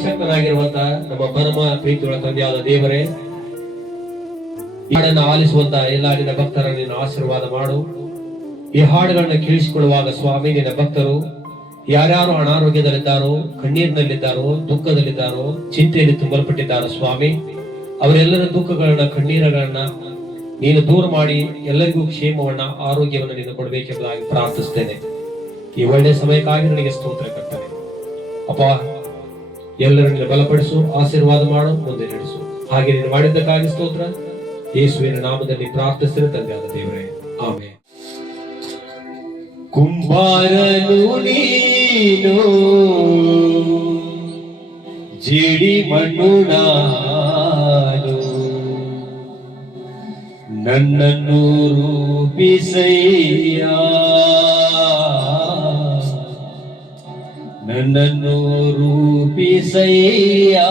ಸರ್ವಶಕ್ತನಾಗಿರುವಂತ ನಮ್ಮ ಪರಮ ಪ್ರೀತಿಗಳ ತಂದೆಯಾದ ದೇವರೇ, ಈ ಹಾಡನ್ನು ಆಲಿಸುವಂತ ಎಲ್ಲ ನಿನ್ನ ಭಕ್ತರ ನಿನ್ನ ಆಶೀರ್ವಾದ ಮಾಡು. ಈ ಹಾಡುಗಳನ್ನ ಕೇಳಿಸಿಕೊಳ್ಳುವಾಗ ಸ್ವಾಮಿ, ನಿನ್ನ ಭಕ್ತರು ಯಾರ್ಯಾರು ಅನಾರೋಗ್ಯದಲ್ಲಿದ್ದಾರೋ, ಕಣ್ಣೀರಿನಲ್ಲಿದ್ದಾರೋ, ದುಃಖದಲ್ಲಿದ್ದಾರೋ, ಚಿಂತೆಯಲ್ಲಿ ತುಂಬಲ್ಪಟ್ಟಿದ್ದಾರೋ ಸ್ವಾಮಿ, ಅವರೆಲ್ಲರ ದುಃಖಗಳನ್ನ, ಕಣ್ಣೀರಗಳನ್ನ ನೀನು ದೂರ ಮಾಡಿ ಎಲ್ಲರಿಗೂ ಕ್ಷೇಮವನ್ನ, ಆರೋಗ್ಯವನ್ನ ನೀನು ಕೊಡಬೇಕೆಂಬುದಾಗಿ ಪ್ರಾರ್ಥಿಸ್ತೇನೆ. ಈ ಒಳ್ಳೆಯ ಸಮಯಕ್ಕಾಗಿ ನನಗೆ ಸ್ತೋತ್ರ ಕರ್ತನೆ. ಅಪ್ಪ ಎಲ್ಲರನ್ನ ಬಲಪಡಿಸು, ಆಶೀರ್ವಾದ ಮಾಡು, ಮುಂದೆ ನಡೆಸು. ಹಾಗೆ ನೀನು ಮಾಡಿದ್ದಕ್ಕಾಗಿ ಸ್ತೋತ್ರ. ಯೇಸುವಿನ ನಾಮದಲ್ಲಿ ಪ್ರಾರ್ಥಿಸಿದ ತಂದೆಯಾದ ದೇವರೇ. ಆಮೇಲೆ ಕುಂಬಾರನು ನೀನು, ಜಿಡಿ ಮಣ್ಣು ನಾನು. ನನ್ನನ್ನು ರೂಪಿಸಯ್ಯ. నన్ను రూపిసయ్యా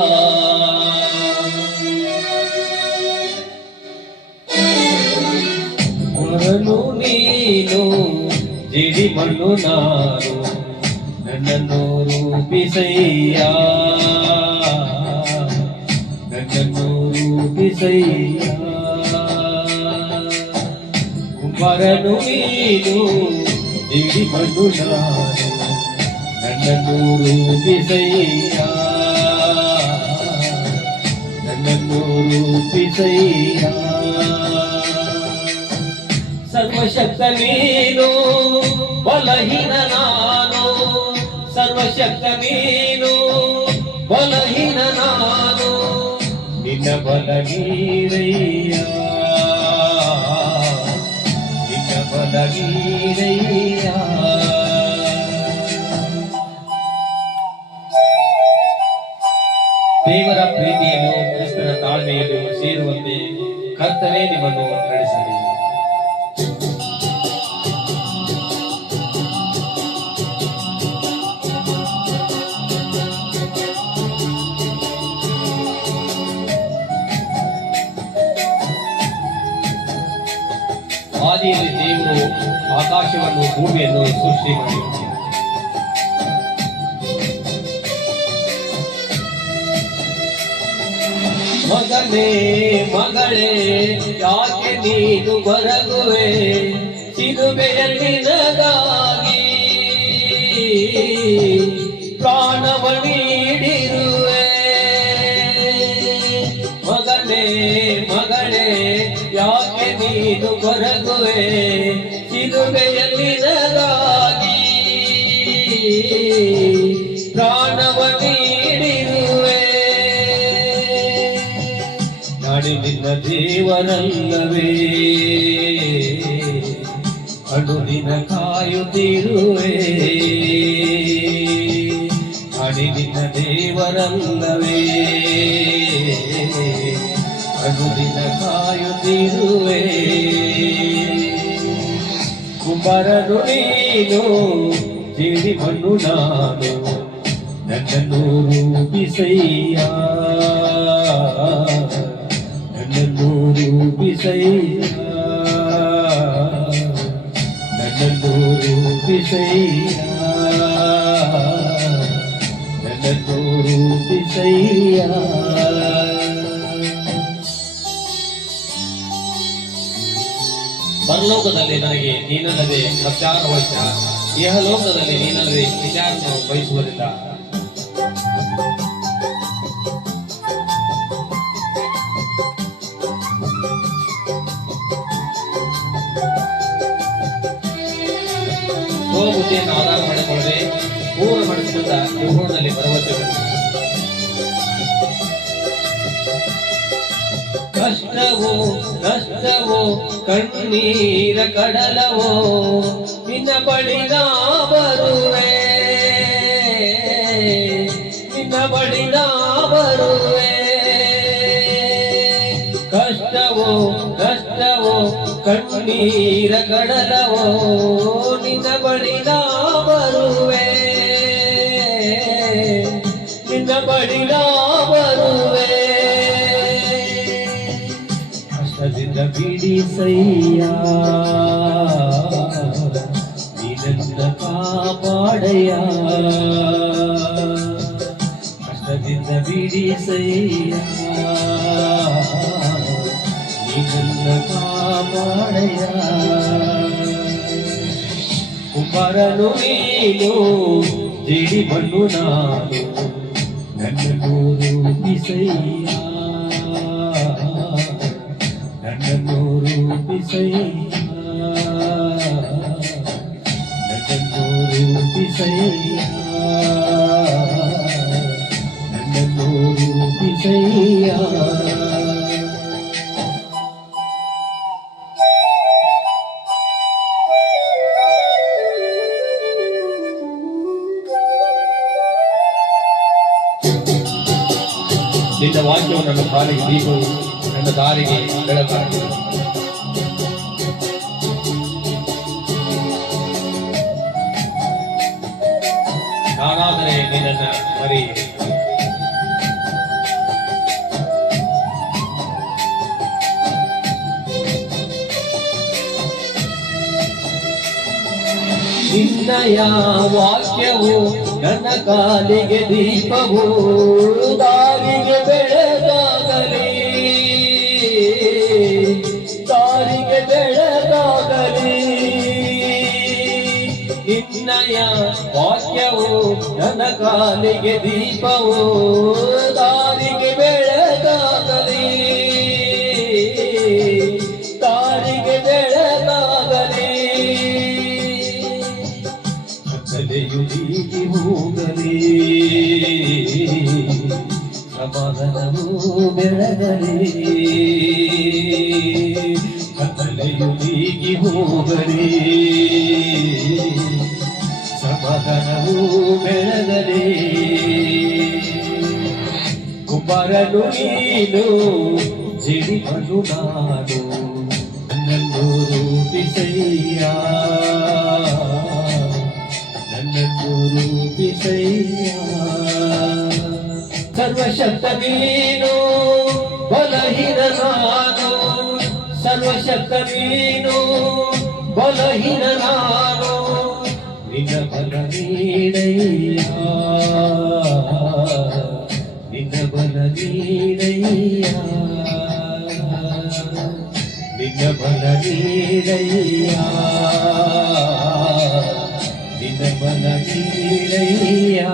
మరను నీను జిడి మన్ను నాను నన్ను రూపిసయ్యా నన్ను రూపిసయ్యా మరను నీను జిడి మన్ను నాను నన్నూరు పిసయ్యా. నన్నూరు పిసయ్యా. సర్వశక్త నీను బలహీన నాను సర్వశక్త నీను బలహీన నాను నిన్న బలహీనయ్యా. నిన్న బలహీనయ్యా. ಆದಿಯಲ್ಲಿ ದೇವರು ಆಕಾಶವನ್ನು ಭೂಮಿಯನ್ನು ಸೃಷ್ಟಿ ಮಾಡಿದ್ದಾರೆ ಮಗನೇ ಮಗಳೇ ಯಾಕೆ ನೀನು ಬರಗುವೆ ಸಿರುಬೆಯಲ್ಲಿ ನಗಾಗಿ ನೀನು ಬರಗುವೆ ಸಿರುಬೆಯಲ್ಲಿ ನಗಾಗಿ ಪ್ರಾಣವ ನೀಡಿರುವೆ. ನಾಡಿ ನಿನ್ನ ದೇವರಲ್ಲವೇ ಅಡುಲಿನ ಕಾಯುತ್ತಿರುವೆ. ಅಡಿ ನಿನ್ನ ದೇವರಲ್ಲವೇ ಅಡುಲಿನ ಕಾಯುತ್ತಿರುವೆ. ಕುಂಬರನು ನೀನು ಜೇಡಿ ಮಣ್ಣು ನಾನು ನನ್ನನ್ನು ರೂಪಿಸಯ್ಯ ನನ್ನನ್ನು ರೂಪಿಸಯ್ಯ ನನ್ನನ್ನು ರೂಪಿಸಯ್ಯ ನನ್ನನ್ನು ರೂಪಿಸಯ್ಯ ಪರಲೋಕದಲ್ಲಿ ನನಗೆ ನೀನಲ್ಲದೆ ಮತ್ತಾರ ವಚ ಇಹಲೋಕದಲ್ಲಿ ನೀನಲ್ಲದೆ ವಿಚಾರವನ್ನು ಬಯಸುವುದಿಲ್ಲ ಸ್ವಬುದ್ಧಿಯನ್ನು ಆಧಾರ ಮಾಡಿಕೊಳ್ಳದೆ ಪೂರ್ಣ ಮನಸ್ಸಿನಿಂದ ಯಹೋವನಲ್ಲಿ ಭರವಸೆ ಕಷ್ಟವೋ ಕಷ್ಟವೋ, ಕಣ್ಣೀರ ಕಡಲವೋ, ನಿನ್ನ ಬಳಿ ಬರುವೆ. ನಿನ್ನ ಬಳಿ ಬರುವೆ. ಕಷ್ಟವೋ ಕಷ್ಟವೋ, ಕಣ್ಣೀರ ಕಡಲವೋ, ನಿನ್ನ ಬಳಿ ಬರುವೆ. ನಿನ್ನ ಬಳಿ ಕಷ್ಟದಿಂದ ಬಿಡಿಸಯ್ಯ ನೀನನ್ನ ಕಾಪಾಡಯ್ಯ ಕಷ್ಟದಿಂದ ಬಿಡಿಸಯ್ಯ ನಿನ್ನ ಕಾಪಾಡಯ್ಯ ಕುಂಬಾರನು ನೀನು ಜೇಡಿ ಮಣ್ಣು ನಾನು ನನ್ನನ್ನು ರೂಪಿಸಯ್ಯ ನನ್ನನ್ನು ನಿನ್ನ ವಾಕ್ಯವು ನನ್ನ ಕಾಲಿಗೆ ದೀಪವು ನನ್ನ ದಾರಿಗೆ ಬೆಳಕಾಗಿದೆ ನಾನಾದರೆ ನಿನ್ನ ಮರಿ. ನಿನ್ನಯ ವಾಕ್ಯವು ನನ್ನ ಕಾಲಿಗೆ ದೀಪವು ದಾರಿಗೆ ನಿನ್ನಯ ವಾಕ್ಯವು ನನ್ನ ಕಾಲಿಗೆ ದೀಪವು, ದಾರಿಗೆ ಬೆಳಕಾಗಲಿ ತಾರಿಗೆ ಬೆಳಕಾಗಲಿ ಕಲೆಯು ಬೀಗಿ ಹೋಗಲಿ. ಸಮಾಧಾನವು ಬೆಳಗಲಿ. ಕಲೆಯು ಬೀಗಿ ಹೋಗಲಿ. ಸಮಾಧಾನವು ಬೆಳಗಲಿ ಕುಮಾರನು ನೀನು ಜಿಡಿಮನು ನಾನು ನನ್ನನ್ನು ರೂಪಿಸಯ್ಯ ನನ್ನನ್ನು ರೂಪಿಸಯ್ಯ ಸರ್ವಶಕ್ತ ನೀನು ಬಲಹೀನ ನಾನು ಸರ್ವಶಕ್ತ ನೀನು ಬಲಹೀನ ನಾನು ನಿನ್ನ நீடையா நின்னபல நீடையா நின்னபல நீடையா நின்னபல நீடையா